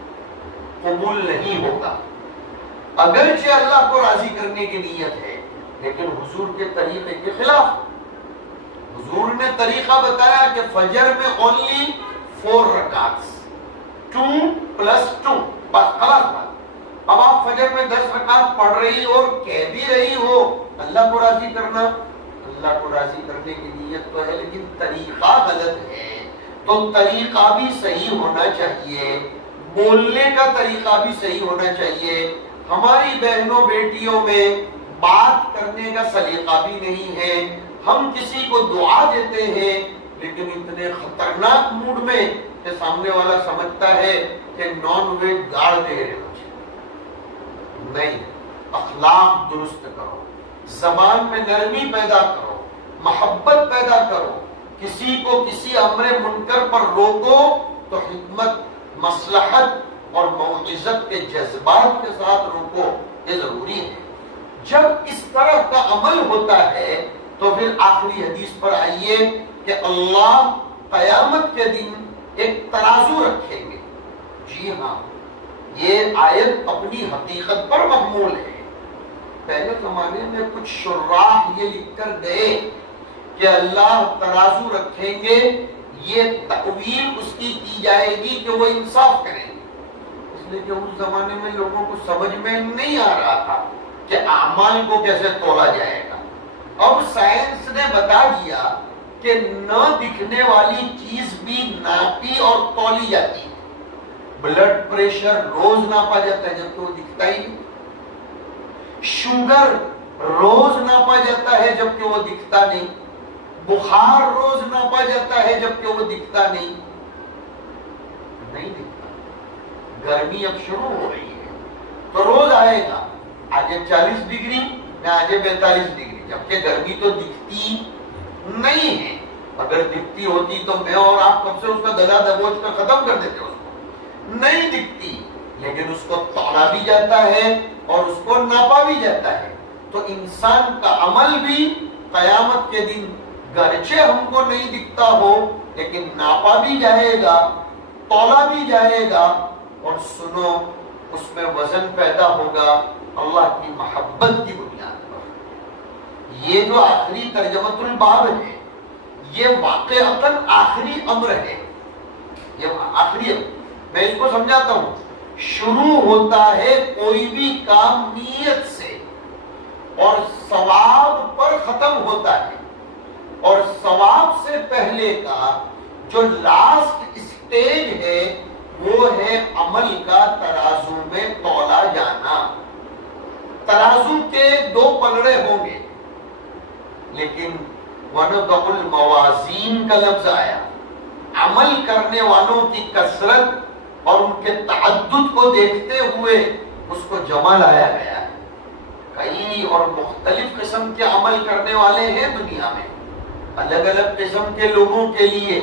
قبول نہیں ہوگا۔ اگرچہ اللہ کو راضی کرنے کی نیت ہے لیکن حضور کے طریقے کے خلاف۔ حضور نے طریقہ بتایا کہ فجر میں only 4 رکعت، 2 + 2، بس خلاص بات۔ اب آپ فجر میں 10 رکعت پڑھ رہی اور کہہ بھی رہی ہو اللہ کو راضی کرنا، اللہ کو راضی کرنے کی نیت تو ہے لیکن طریقہ غلط ہے، تو طریقہ بھی صحیح ہونا چاہیے، بولنے کا طریقہ بھی صحیح ہونا چاہیے۔ ہماری بہنوں بیٹیوں میں بات کرنے کا سلیقہ بھی نہیں ہے، ہم کسی کو دعا دیتے ہیں لیکن اتنے خطرناک موڈ میں کہ سامنے والا سمجھتا ہے کہ نان ویج گاڑ دے رہے مجھے۔ نہیں، اخلاق درست کرو، زبان میں نرمی پیدا کرو، محبت پیدا کرو، کسی کو کسی امر منکر پر روکو تو حکمت، مصلحت اور موعظت کے جذبات کے ساتھ روکو، یہ ضروری ہے۔ جب اس طرح کا عمل ہوتا ہے تو پھر آخری حدیث پر آئیے کہ اللہ قیامت کے دن ایک ترازو رکھیں گے۔ جی ہاں، یہ آیت اپنی حقیقت پر محمول ہے۔ پہلے زمانے میں کچھ شراح یہ لکھ کر گئے کہ اللہ ترازو رکھیں گے، یہ تأویل اس کی جائے گی کہ وہ انصاف کریں گے، اس لیے کہ اس زمانے میں لوگوں کو سمجھ میں نہیں آ رہا تھا کہ اعمال کو کیسے تولا جائے گا۔ اب سائنس نے بتا دیا کہ نہ دکھنے والی چیز بھی ناپی اور تولی جاتی ہے۔ بلڈ پریشر روز ناپا جاتا ہے جبکہ وہ دکھتا ہی نہیں، شوگر روز ناپا جاتا ہے جبکہ وہ دکھتا نہیں، بخار روز ناپا جاتا ہے جبکہ وہ دکھتا نہیں دکھتا۔ گرمی اب شروع ہو رہی ہے تو روز آئے گا، آجے 40 ڈگری میں آجے 42 ڈگری، جبکہ گرمی تو دکھتی نہیں ہے۔ اگر دکھتی ہوتی تو میں اور آپ کب سے اس کا دگا دبوچ کر ختم کر دیتے، اس کو نہیں دکھتی لیکن اس کو تولا بھی جاتا ہے اور اس کو ناپا بھی جاتا ہے۔ تو انسان کا عمل بھی قیامت کے دن گرچہ ہم کو نہیں دکھتا ہو لیکن ناپا بھی جائے گا، تولا بھی جائے گا، اور سنو اس میں وزن پیدا ہوگا اللہ کی محبت کی بنیاد پر۔ یہ جو آخری ترجمۃ الباب ہے یہ واقعتاً آخری امر ہے. یہ آخری امر، میں اس کو سمجھاتا ہوں. شروع ہوتا ہے کوئی بھی کام نیت سے اور ثواب پر ختم ہوتا ہے، اور ثواب سے پہلے کا جو لاسٹ اسٹیج ہے وہ ہے عمل کا ترازو میں تولا جانا. ترازو کے دو پلڑے ہوں گے، لیکن وَنَضَعُ الْمَوَازِينَ کا لفظ آیا. عمل کرنے والوں کی کثرت اور ان کے تعدد کو دیکھتے ہوئے اس کو جمع لایا گیا ہے. کئی اور مختلف قسم کے عمل کرنے والے ہیں دنیا میں، الگ الگ قسم کے لوگوں کے لیے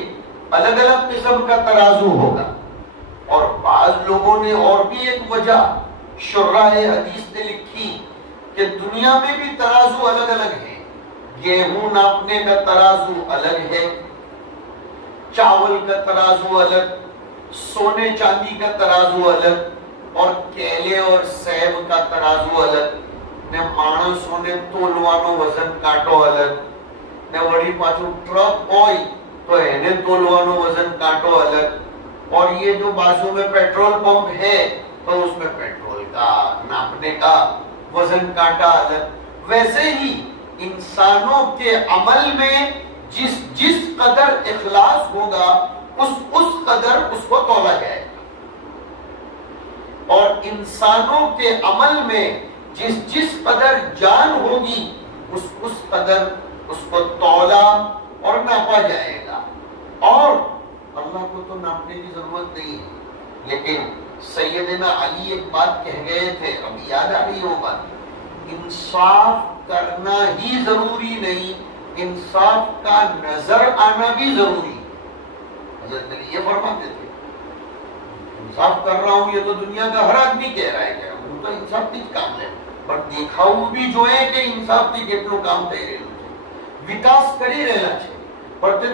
الگ الگ قسم کا ترازو ہوگا. اور بعض لوگوں نے اور بھی ایک وجہ شراح حدیث نے لکھی کہ دنیا میں بھی ترازو الگ الگ ہیں. گیہوں ناپنے کا ترازو الگ ہے، چاول کا ترازو الگ، سونے چاندی کا ترازو الگ، اور کیلے اور سیب کا ترازو الگ. نے مانسوں نے تولوانو وزن کاٹو الگ، نے وڑی پاچو ٹرک ہوئی تو انہیں تولوانو وزن کاٹو الگ. اور یہ جو بازو میں پیٹرول پمپ ہے تو اس میں پیٹرول کا ناپنے کا وزن کاٹا الگ. ویسے ہی انسانوں کے عمل میں جس قدر اخلاص ہوگا اس قدر اس کو تولا جائے گا، اور انسانوں کے عمل میں جس قدر جان ہوگی اس قدر اس کو تولا اور ناپا جائے گا. اور اللہ کو تو ناپنے کی ضرورت نہیں ہے، لیکن سیدنا علی ایک بات کہہ گئے تھے، ابھی یاد آ رہی وہ بات. انصاف کرنا ہی ضروری نہیں، انصاف کا نظر آنا بھی ضروری. حضرت علی یہ فرماتے تھے انصاف کر رہا ہوں، یہ تو دنیا کا ہر آدمی کہہ رہا ہے کہ وہ تو انصاف کی کام ہے، پر دیکھاؤ بھی جو ہے کہ انصاف کی કેટલું કામ થઈ રહ્યું છે, વિકાસ કરી રહેલા છે, પર તે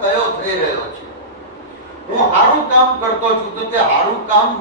કયો થઈ રહ્યો છે. હું હારું કામ કરતો છું તો તે હારું કામ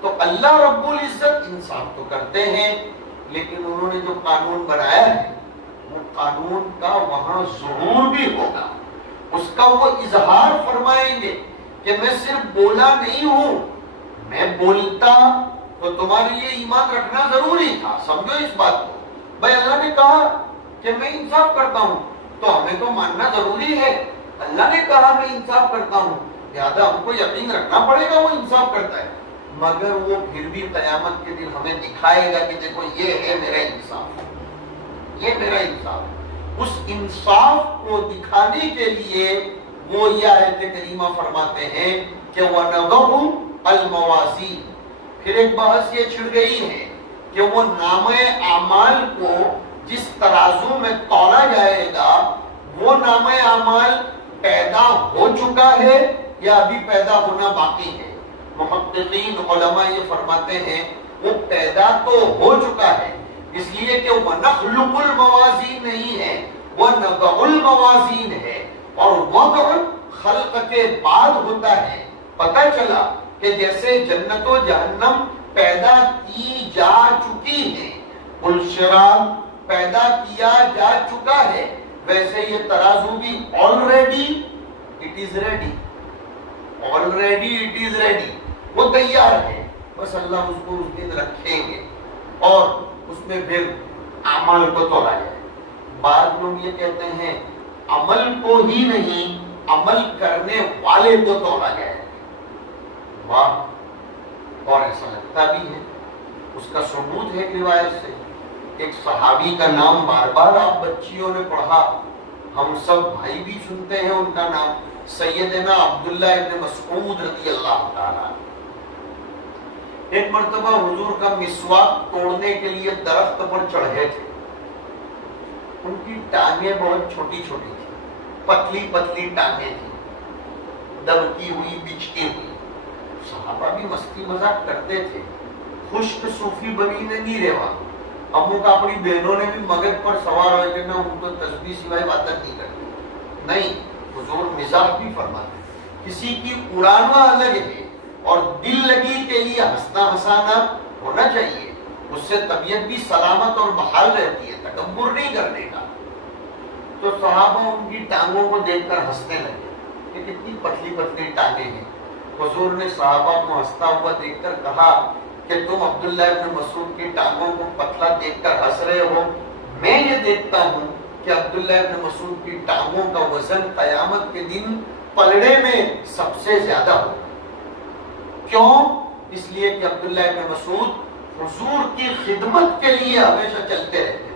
تو اللہ رب العزت انصاف تو کرتے ہیں، لیکن انہوں نے جو قانون بنایا ہے وہ قانون کا وہاں ظہور بھی ہوگا، اس کا وہ اظہار فرمائیں گے کہ میں صرف بولا نہیں ہوں، میں بولتا تو تمہارے لیے ایمان رکھنا ضروری تھا. سمجھو اس بات کو. بھائی اللہ نے کہا کہ میں انصاف کرتا ہوں تو ہمیں تو ماننا ضروری ہے. اللہ نے کہا میں انصاف کرتا ہوں، لہذا ہم کو یقین رکھنا پڑے گا وہ انصاف کرتا ہے. مگر وہ پھر بھی قیامت کے دن ہمیں دکھائے گا کہ دیکھو یہ ہے میرا انصاف، یہ میرا انصاف. اس انصاف کو دکھانے کے لیے وہ یہ آیت کریمہ فرماتے ہیں کہ وَنَضَعُ الْمَوَازِينَ. پھر ایک بحث یہ چھڑ گئی ہے کہ وہ نامہ اعمال کو جس ترازو میں تولا جائے گا وہ نامہ اعمال پیدا ہو چکا ہے یا ابھی پیدا ہونا باقی ہے. محققین علماء یہ فرماتے ہیں وہ پیدا تو ہو چکا ہے، اس لیے کہ وَنَخْلُقُ الْمَوَازِينَ نہیں ہے، وَنَضَعُ الْمَوَازِينَ ہے. اور وضع خلق کے بعد ہوتا ہے. پتہ چلا کہ جیسے جنت و جہنم پیدا کی جا چکی ہے، الشراط پیدا کیا جا چکا ہے، ویسے یہ ترازو بھی already it is ready. already it is ready. وہ تیار ہے، بس اللہ اس کو اس دن رکھیں گے اور اس میں پھر عمل کو تولا جائے. بعض لوگ یہ کہتے ہیں عمل کو ہی نہیں، عمل کرنے والے کو تولا جائے. واہ، اور ایسا لگتا بھی ہے. اس کا ثبوت ہے ایک روایت سے. ایک صحابی کا نام بار بار آپ بچیوں نے پڑھا، ہم سب بھائی بھی سنتے ہیں ان کا نام، سیدنا عبداللہ ابن مسعود رضی اللہ تعالیٰ. ایک مرتبہ حضور کا مسواک توڑنے کے لیے درخت پر چڑھے تھے. ان کی ٹانگیں بہت چھوٹی چھوٹی تھی، پتلی پتلی ٹانگیں تھی، دبکی ہوئی بچھی ہوئی. صحابہ بھی مستی مذاق کرتے تھے. خشک صوفی بنی نے نہیں رہا. امو کا اپنی بہنوں نے بھی مغرب پر سوار ہوئے کہ نہ ان کو تسبیح سوائے باتیں نہیں کرتے. نہیں، حضور مزاح بھی فرماتے. کسی کی اڑانا الگ ہے اور دل لگی کے لیے ہنسنا ہنسانا ہونا چاہیے. اس سے طبیعت بھی سلامت اور بحال رہتی ہے، تکبر نہیں کرنے کا۔ تو صحابہ ان کی ٹانگوں کو دیکھ کر ہنسنے لگے کہ کتنی پتلی پتلی ٹانگیں ہیں۔ حضور نے صحابہ کو ہنستا ہوا دیکھ کر کہا کہ تم عبداللہ ابن مسعود کی ٹانگوں کو پتلا دیکھ کر ہنس رہے ہو، میں یہ دیکھتا ہوں کہ عبداللہ ابن مسعود کی ٹانگوں کا وزن قیامت کے دن پلڑے میں سب سے زیادہ ہو۔ کیوں؟ اس لیے کہ عبداللہ ابن مسعود حضور کی خدمت کے لیے ہمیشہ چلتے رہتے تھے۔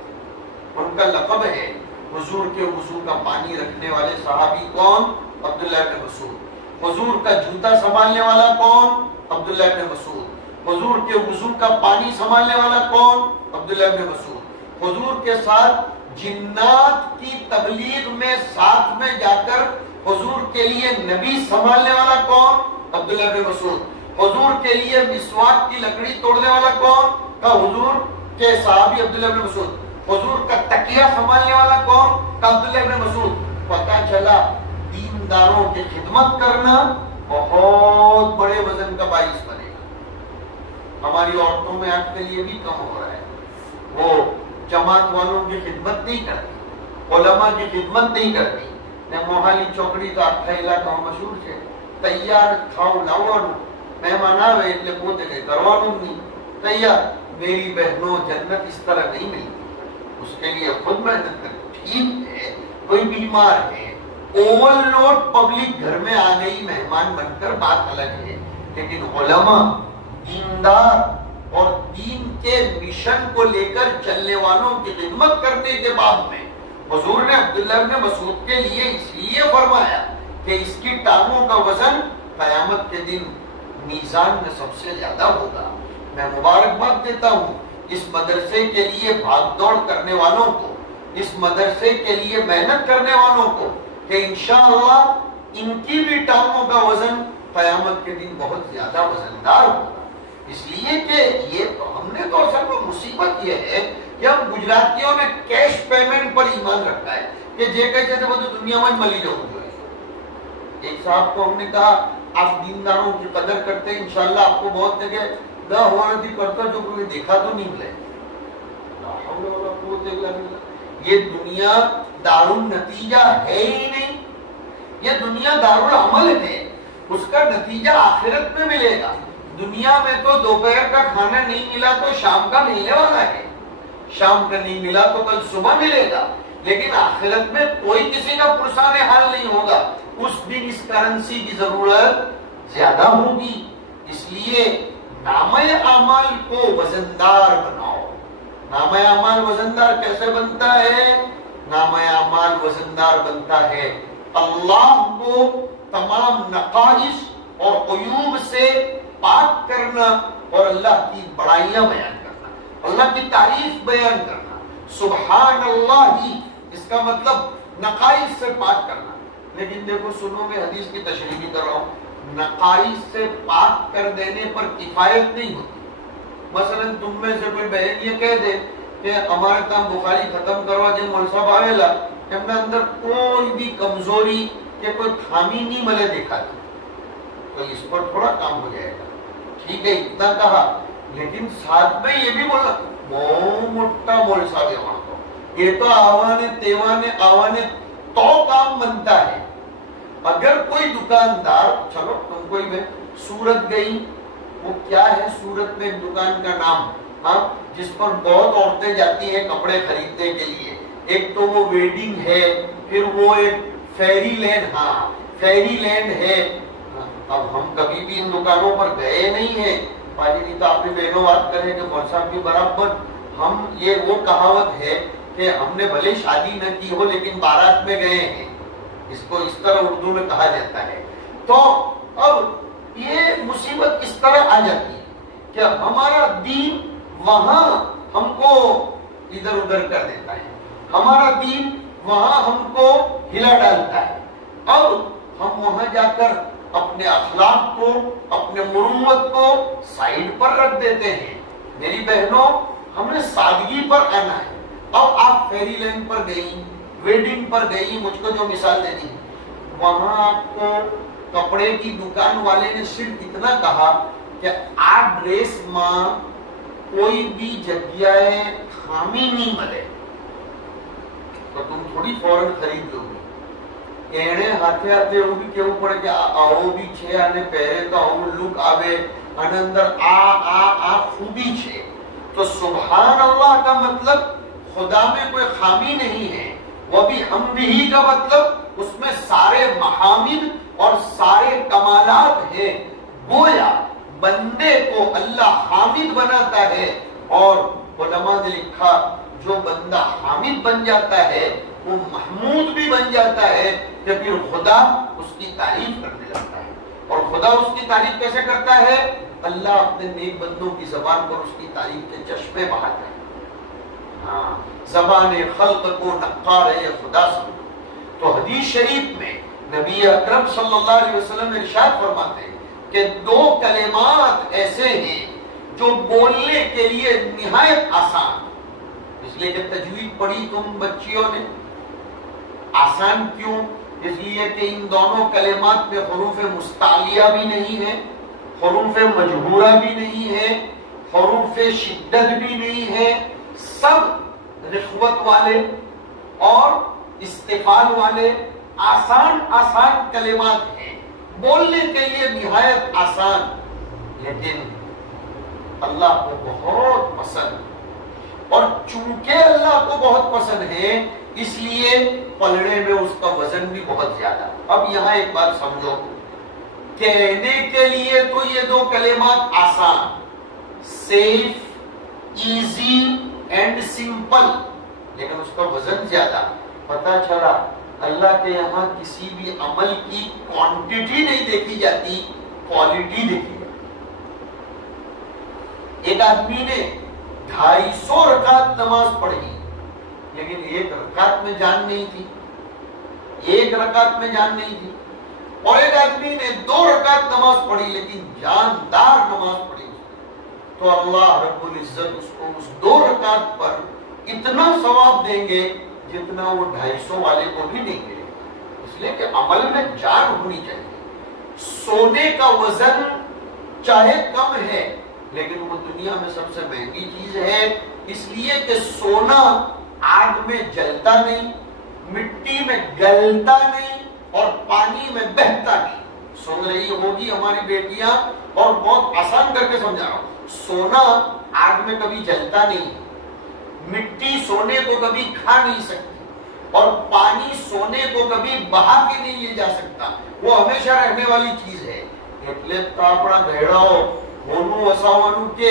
ان کا لقب ہے حضور کے وضو کا پانی رکھنے والے صحابی کون؟ عبداللہ ابن مسعود۔ حضور کا جوتا سنبھالنے والا کون؟ عبداللہ ابن مسعود۔ حضور کے وضو کا پانی سنبھالنے والا کون؟ عبداللہ ابن مسعود۔ حضور کے ساتھ جنات کی تبلیغ میں ساتھ میں جا کر حضور کے لیے نبی سنبھالنے والا کون؟ عبداللہ ابن مسعود۔ حضور کے لیے مسواک کی لکڑی توڑنے والا کون؟ کا حضور کے صحابی عبداللہ ابن مسعود۔ حضور کا تکیہ سنبھالنے والا کون؟ کا عبداللہ ابن مسعود۔ پتہ چلا دینداروں کی خدمت کرنا بہت بڑے وزن کا باعث بنے گا۔ ہماری عورتوں میں آج کل یہ بھی کم ہو رہا ہے، وہ جماعت والوں کی خدمت نہیں کرتی، علماء کی خدمت نہیں کرتی۔ موہالی چوکڑی کا اٹھا علاقہ مشہور ہے، تیار کھاؤ لاؤ مہمان آوے એટલે પોતે કઈ કરવાનું નહીં તૈયાર۔ میری بہنوں جنت اس طرح نہیں ملتی، اس کے لیے خود محنت کریں۔ ٹھیک ہے کوئی بیمار ہے، اوور لوڈ پبلک گھر میں آ گئی مہمان بن کر، بات الگ ہے، لیکن علماء دیندار اور دین کے مشن کو لے کر چلنے والوں کی خدمت کرنے کے بعد میں حضور نے عبداللہ ابن مسعود کے لیے اس لیے فرمایا کہ اس کی ٹانگوں کا وزن قیامت کے دن میزان میں سب سے زیادہ ہوگا۔ میں مبارکباد دیتا ہوں اس مدرسے کے لیے بھاگ دوڑ کرنے والوں کو، اس مدرسے کے لیے محنت کرنے والوں کو، کہ انشاءاللہ ان کی بھی ٹانگوں کا وزن قیامت کے دن بہت زیادہ وزندار ہوگا۔ اس لیے کہ یہ تو ہم نے تو اصل میں مصیبت یہ ہے کہ ہم گجراتیوں نے کیش پیمنٹ پر ایمان رکھا ہے کہ جے کہتے تھے وہ تو دنیا میں ملی جاؤں گے۔ ایک صاحب کو ہم نے کہا آپ دینداروں کی قدر کرتے ہیں، انشاءاللہ آپ کو بہت جگہ نہ ہوا تھی کرتا جو کوئی دیکھا تو نہیں ملے۔ یہ دنیا دارالنتیجہ ہے ہی نہیں، یہ دنیا دارالعمل ہے، اس کا نتیجہ آخرت میں ملے گا۔ دنیا میں تو دوپہر کا کھانا نہیں ملا تو شام کا ملنے والا ہے، شام کا نہیں ملا تو کل صبح ملے گا، لیکن آخرت میں کوئی کسی کا پرسان حال نہیں ہوگا۔ اس دن اس کرنسی کی ضرورت زیادہ ہوگی، اس لیے نامہ اعمال کو وزندار بناؤ۔ نامہ اعمال وزندار کیسے بنتا ہے؟ نامہ اعمال وزندار بنتا ہے اللہ کو تمام نقائص اور عیوب سے پاک کرنا اور اللہ کی بڑائیاں بیان کرنا، اللہ کی تعریف بیان کرنا۔ سبحان اللہ ہی اس کا مطلب نقائص سے پاک کرنا۔ لیکن دیکھو سنو میں حدیث کی تشریح بھی کر رہا ہوں، نقائص سے پاک کر دینے پر کفایت نہیں ہوتی۔ مثلا تم میں سے کوئی بہن یہ کہہ دے کہ ہمارے کام بخاری ختم کروا جن مول صاحب آویلا کہ ہم نے اندر کوئی بھی کمزوری کہ کوئی خامی نہیں ملے دیکھا تھی، تو اس پر تھوڑا کام ہو جائے گا۔ ٹھیک ہے اتنا کہا، لیکن ساتھ میں یہ بھی بولا بہت موٹا مول صاحب ہے وہاں کو، یہ تو آوانے تیوانے آوانے تو کام بنتا ہے۔ اگر کوئی دکاندار، چلو تم کوئی میں سورت گئی، وہ کیا ہے سورت میں دکان کا نام، ہاں جس پر بہت عورتیں جاتی ہیں کپڑے خریدنے کے لیے، ایک تو وہ ویڈنگ ہے، پھر وہ ایک فیری لینڈ، ہاں فیری لینڈ ہے۔ اب ہم کبھی بھی ان دکانوں پر گئے نہیں ہیں، باجی نہیں تو آپ نے بہنوں بات کریں کہ مول صاحب کی برابر ہم، یہ وہ کہاوت ہے کہ ہم نے بھلے شادی نہ کی ہو لیکن بارات میں گئے ہیں، اس کو اس طرح اردو میں کہا جاتا ہے۔ تو اب یہ مصیبت اس طرح آ جاتی ہے کہ ہمارا دین وہاں ہم کو ادھر ادھر کر دیتا ہے، ہمارا دین وہاں ہم کو ہلا ڈالتا ہے۔ اب ہم وہاں جا کر اپنے اخلاق کو، اپنے مروت کو سائیڈ پر رکھ دیتے ہیں۔ میری بہنوں ہمیں سادگی پر آنا ہے۔ اب آپ فیری لینڈ پر گئی، ویڈنگ پر گئی، مجھ کو جو مثال دینی ہے، وہاں آپ کو کپڑے کی دکان والے نے صرف اتنا کہا کہ آ ڈریس ماں کوئی بھی جگہ خامی نہیں ملے تو تم تھوڑی فوراً خرید دو گی. اینے ہاتھے ہاتھے وہ بھی کیوں پڑے کہ آؤ بھی چھے آنے پہرے تو آؤ لوگ آوے اندر آ خوبی چھے. تو سبحان اللہ کا مطلب خدا میں کوئی خامی نہیں ہے. وہ بھی حمدہی کا مطلب اس میں سارے محامد اور سارے کمالات ہیں. گویا بندے کو اللہ حامد بناتا ہے اور علماء نے لکھا جو بندہ حامد بن جاتا ہے وہ محمود بھی بن جاتا ہے کہ پھر خدا اس کی تعریف کرنے لگتا ہے. اور خدا اس کی تعریف کیسے کرتا ہے؟ اللہ اپنے نیک بندوں کی زبان پر اس کی تعریف کے چشمے بہاتا ہے. ہاں زبان خلق کو نقار ہے خدا سمجھو. تو حدیث شریف میں نبی اکرم صلی اللہ علیہ وسلم ارشاد فرماتے ہیں کہ دو کلمات ایسے ہیں جو بولنے کے لیے نہایت آسان. اس لیے کہ تجوید پڑھی تم بچیوں نے. آسان کیوں؟ اس لیے کہ ان دونوں کلمات میں حروف مستعلیہ بھی نہیں ہے, حروف مجہورہ بھی نہیں ہے, حروف شدت بھی نہیں ہے. سب رخوت والے اور استفال والے آسان آسان کلمات ہیں, بولنے کے لیے نہایت آسان, لیکن اللہ کو بہت پسند. اور چونکہ اللہ کو بہت پسند ہے اس لیے پلڑے میں اس کا وزن بھی بہت زیادہ. اب یہاں ایک بات سمجھو, کہنے کے لیے تو یہ دو کلمات آسان, سیف, ایزی اینڈ سمپل, لیکن اس کا وزن زیادہ. پتہ چلا اللہ کے یہاں کسی بھی عمل کی کوانٹیٹی نہیں دیکھی جاتی, کوالٹی دیکھی جاتی. ایک آدمی نے 250 رکعت نماز پڑھی لیکن ایک رکعت میں جان نہیں تھی, ایک رکعت میں جان نہیں تھی. اور ایک آدمی نے 2 رکعت نماز پڑھی لیکن جاندار نماز پڑھی. تو اللہ رب العزت اس کو اس 2 رکعت پر اتنا ثواب دیں گے جتنا وہ 250 والے کو بھی نہیں ملے. اس لیے کہ عمل میں جان ہونی چاہیے. سونے کا وزن چاہے کم ہے لیکن وہ دنیا میں سب سے مہنگی چیز ہے, اس لیے کہ سونا آگ میں جلتا نہیں, مٹی میں گلتا نہیں اور پانی میں بہتا نہیں. سن رہی ہوگی ہماری بیٹیاں, اور بہت آسان کر کے سمجھا رہا ہوں. سونا آگ میں کبھی جلتا نہیں, مٹی سونے کو کبھی کھا نہیں سکتی, اور پانی سونے کو کبھی بہا کے نہیں لے جا سکتا. وہ ہمیشہ رہنے والی چیز ہے. એટલે તાપડા ભેળાઓ હોનું વસાવવાનું કે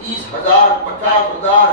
30,000, 50,000,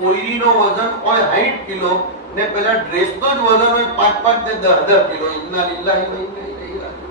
કોઈનો વજન હોય 60 કિલો ને પેલા ડ્રેસનો જ વજન હોય 5-5 ને 10-10 કિલો. ઇન્ના લિલ્લાહી વ ઇન્ના ઇલૈહિ રાજીઉન.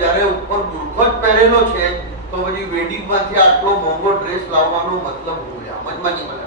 જ્યારે ઉપર બુરખો જ પહેરેલો છે તો પછી વેડિંગમાંથી આટલો મોંઘો ડ્રેસ લાવવાનો મતલબ શું છે? સમજમાં નહીં મળે.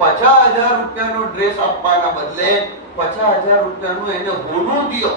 50,000 રૂપિયાનો ડ્રેસ આપવાના બદલે 50,000 રૂપિયાનું એને હોનું દિયો,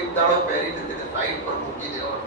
એક દાડો પહેરીને તેને સાઈડ પર મૂકી દેવાનો.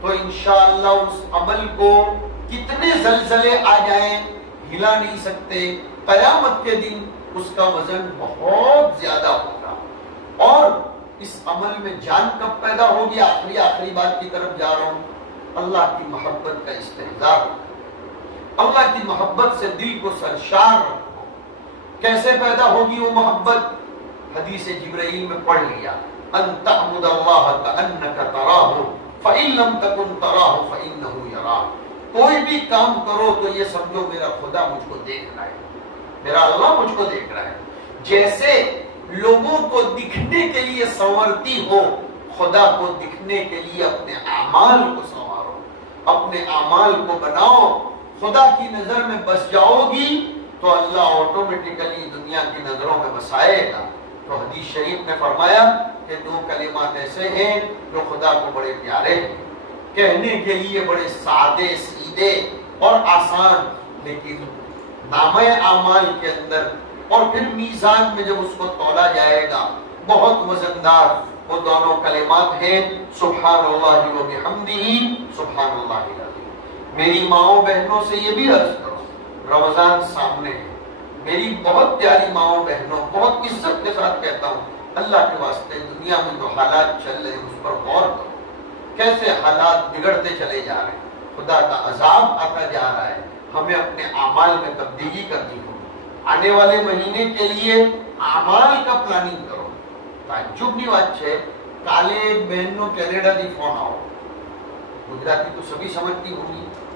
تو انشاءاللہ اس عمل کو کتنے زلزلے آ جائیں ہلا نہیں سکتے. قیامت کے دن اس کا وزن بہت زیادہ ہوگا. اور اس عمل میں جان کب پیدا ہوگی؟ آخری بات کی طرف جا رہا ہوں. اللہ کی محبت کا استحضار، اللہ کی محبت سے دل کو سرشار رکھو. کیسے پیدا ہوگی وہ محبت؟ حدیث جبرائیل میں پڑھ لیا، ان تعبد اللہ کأنک تراہ فإن لم تکن تراہ فإنہ یراک. کوئی بھی کام کرو تو یہ سمجھو میرا خدا مجھ کو دیکھ رہا ہے، میرا اللہ مجھ کو دیکھ رہا ہے. جیسے لوگوں کو دکھنے کے لیے سنورتی ہو، خدا کو دکھنے کے لیے اپنے اعمال کو سنوارو، اپنے اعمال کو بناؤ. خدا کی نظر میں بس جاؤ گی تو اللہ آٹومیٹیکلی دنیا کی نظروں میں بسائے گا. تو حدیث شریف نے فرمایا کہ دو کلمات ایسے ہیں جو خدا کو بڑے پیارے ہیں، کہنے کے لیے بڑے سادے سیدھے اور آسان، لیکن نامہ اعمال کے اندر اور پھر میزان میں جب اس کو تولا جائے گا بہت وزندار وہ دونوں کلمات ہیں، سبحان اللہ و بحمدہ سبحان اللہ العظیم. میری ماؤں بہنوں سے یہ بھی عرض کرو، رمضان سامنے ہے. میری بہت پیاری ماؤں بہنوں، بہت عزت کے ساتھ کہتا ہوں، اللہ کے واسطے دنیا میں جو حالات چل رہے ہیں اس پر غور کرو. کیسے حالات بگڑتے چلے جا رہے ہیں، خدا کا عذاب آتا جا رہا ہے. ہمیں اپنے اعمال میں تبدیلی کرنی ہوگی. آنے والے مہینے کے لیے اعمال کا پلاننگ کرو. تعجبની વાત છે, કાલે એક બહેનનો કેનેડાથી ફોન આવ્યો. ગુજરાતી તો સભી સમજતી હોંગી,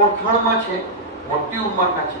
ઓળખાણમાં છે, મોટી ઉંમરના છે.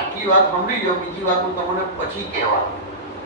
આટલી વાત સાંભળી ગયો, બીજી વાત હું તમને પછી કહેવા.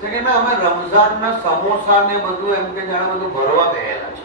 કે ના અમે રમઝાનના સમોસા ને બધું એમ કે જાણે બધું ભરવા બેહેલા છે.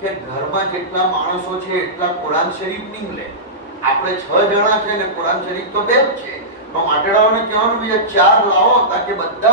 કે ઘરમાં જેટલા માણસો છે એટલા કુરાન શરીફ નહીં લે. આપણે 6 જણા છે ને કુરાન શરીફ તો 2 જ છે, તો માટેડાઓને કહેવાનું બીજા 4 લાવો તાકે બધા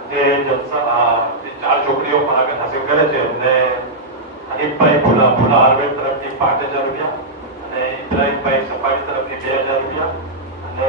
આજે જલસા 4 છોકરીઓ પરાગત હાસિલ કરે છે એમને હનીફભાઈ ભૂલા આરવેલ તરફથી 5000 રૂપિયા અને ઇબ્રાહીમભાઈ સફારી તરફથી 2000 રૂપિયા અને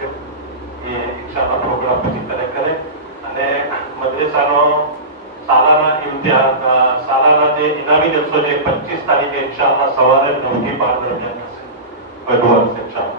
છે. એ ઇન્શાઅલ્લાહ પ્રોગ્રામ પછી કલેક્ટ કરે અને મદ્રેસાનો સાલાના જે ઇનામી જલસો છે 25 તારીખે ઇન્શાઅલ્લાહ સવારે 9 થી 12 દરમિયાન થશે. વધુ હશે ઇન્શાઅલ્લાહ.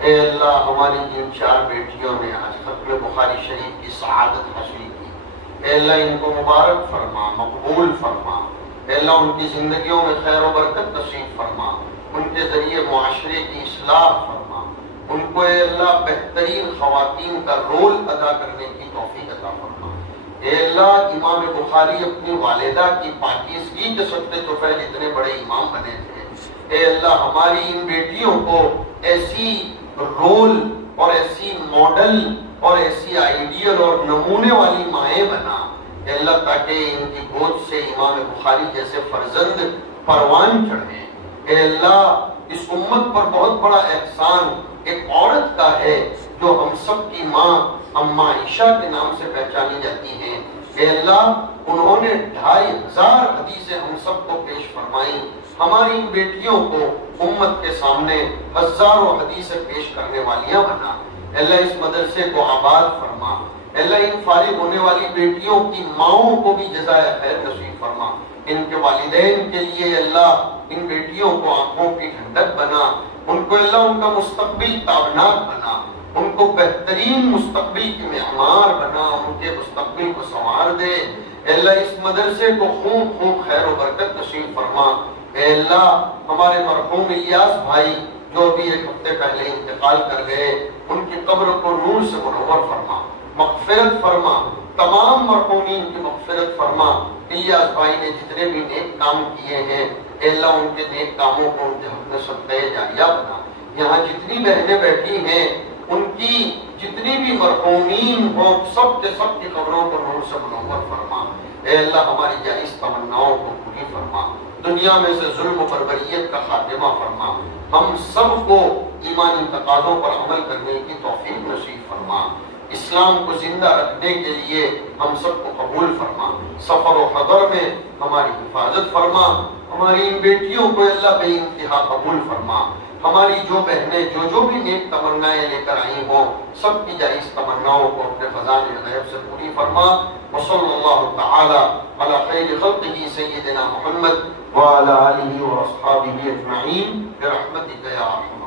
اے اللہ ہماری جن 4 بیٹیوں نے آج ختم بخاری شریف کی سعادت حاصل کی، اے اللہ ان کو مبارک فرما، مقبول فرما، اے اللہ ان کی زندگیوں میں خیر و برکت نصیب فرما، ان کے ذریعے معاشرے کی اصلاح فرما، ان کو اے اللہ بہترین خواتین کا رول ادا کرنے کی توفیق عطا فرما۔ اے اللہ امام بخاری اپنی والدہ کی پاکیزگی کے صدقے تو فعل اتنے بڑے امام بنے تھے، اے اللہ ہماری ان بیٹیوں کو ایسی رول اور ایسی ماڈل اور ایسی آئیڈیل اور نمونے والی مائیں بنا اے اللہ، تاکہ ان کی گود سے امام بخاری جیسے فرزند پروان چڑھیں۔ اے اللہ اس امت پر بہت بڑا احسان ایک عورت کا ہے جو ہم سب کی ماں اماں عائشہ کے نام سے پہچانی جاتی ہیں۔ اے اللہ انہوں نے 2500 حدیثیں ہم سب کو پیش فرمائیں، ہماری ان بیٹیوں کو امت کے سامنے ہزاروں حدیثیں پیش کرنے والیاں بنا۔ اے اللہ اس مدرسے کو آباد فرما، اے اللہ ان فارغ ہونے والی بیٹیوں کی ماؤں کو بھی جزائے خیر نصیب فرما، ان کے والدین کے لیے اللہ ان بیٹیوں کو آنکھوں کی ٹھنڈک بنا، ان کو اللہ ان کا مستقبل تابناک بنا، ان کو بہترین مستقبل کی معمار بنا، ان کے مستقبل کو سنوار دے۔ اے اللہ اس مدرسے کو خوب خوب خیر و برکت نصیب فرما۔ اے اللہ ہمارے مرحوم الیاس بھائی جو بھی 1 ہفتے پہلے انتقال کر گئے، ان کی قبر کو نور سے منور فرما، مغفرت فرما، تمام مرحومین کی مغفرت فرما۔ الیاس بھائی نے جتنے بھی نیک کام کیے ہیں اے اللہ ان کے نیک کاموں کو ان کے حق میں صدقہ جاریہ بنا۔ یہاں جتنی بہنیں بیٹھی ہیں ان کی جتنی بھی مرحومین ہوں سب کے سب کی قبروں کو نور سے منور فرما۔ اے اللہ ہماری جائز تمناؤں کو پوری فرما، دنیا میں سے ظلم و بربریت کا خاتمہ فرما، ہم سب کو ایمانی تقاضوں پر عمل کرنے کی توفیق نصیب فرما، اسلام کو زندہ رکھنے کے لیے ہم سب کو قبول فرما، سفر و حضر میں ہماری حفاظت فرما، ہماری ان بیٹیوں کو اللہ بے انتہا قبول فرما، ہماری جو بہنیں جو بھی نیک تمنائیں لے کر آئی ہوں سب کی جائز تمناؤں کو اپنے خزانے غیب سے پوری فرما۔ وصلی اللہ تعالی علی خیر خلقہ سیدنا محمد وعلی آلہ واصحابہ اجمعین برحمتک یا ارحم